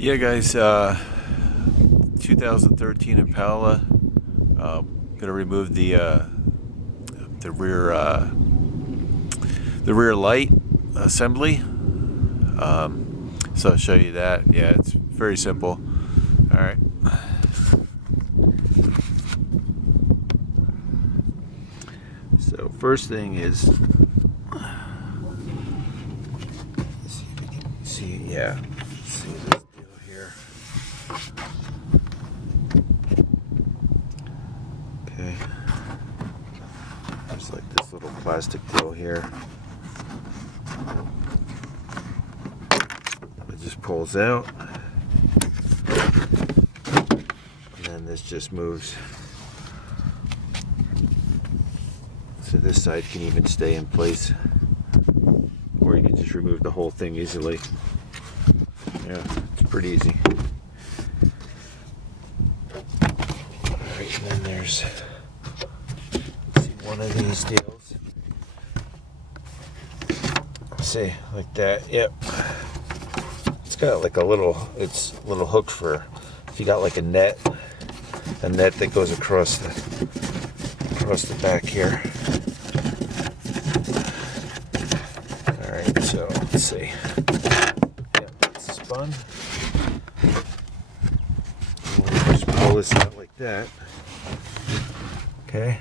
Yeah, guys, 2013 Impala. Gonna remove the rear light assembly. So I'll show you that. Yeah, it's very simple. All right. So first thing is, see if you can see. Yeah, see this deal here. Okay. There's like this little plastic deal here. It just pulls out, and then this just moves. So this side can even stay in place, or you can just remove the whole thing easily. Yeah, it's pretty easy. Alright, and then there's, let's see, one of these deals. See, like that. Yep. It's got like a little hook for if you got like a net that goes across the back here. Alright, so let's see. Yeah, it's spun. And we'll just pull this out like that. Okay.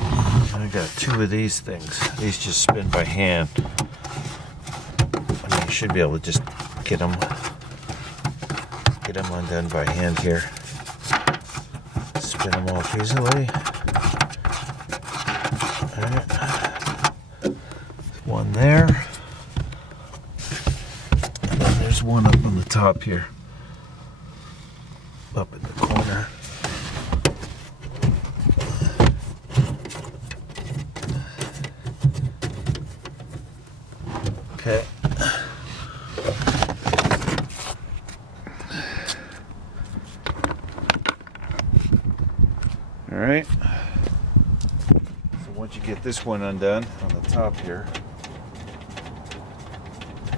And I got two of these things. These just spin by hand. I mean, you should be able to just get them undone by hand here. Spin them off easily. Alright. One there. And then there's one up on the top here. Up in the corner. Okay. All right. So once you get this one undone on the top here,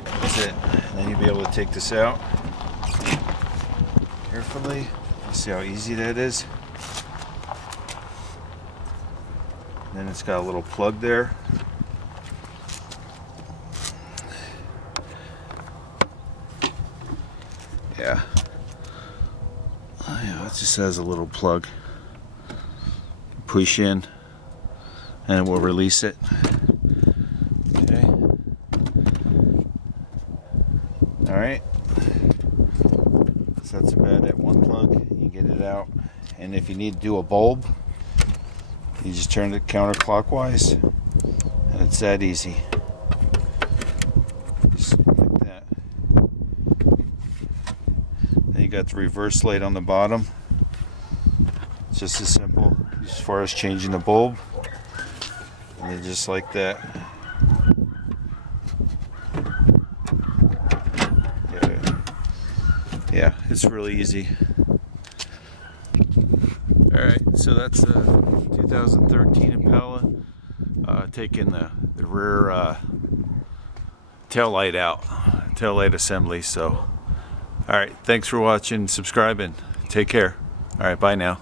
that's it. And then you'll be able to take this out carefully. See how easy that is? And then it's got a little plug there. Yeah. Oh, yeah, it just has a little plug. Push in and we'll release it. Okay. Alright. So that's about it. One plug, you get it out. And if you need to do a bulb, you just turn it counterclockwise and it's that easy. Just like that. Then you got the reverse light on the bottom. It's just as simple as far as changing the bulb. And then just like that. Yeah, it's really easy. Alright, so that's a 2013 Impala. Taking the rear tail light out, tail light assembly. So, alright, thanks for watching, subscribing. Take care. Alright, bye now.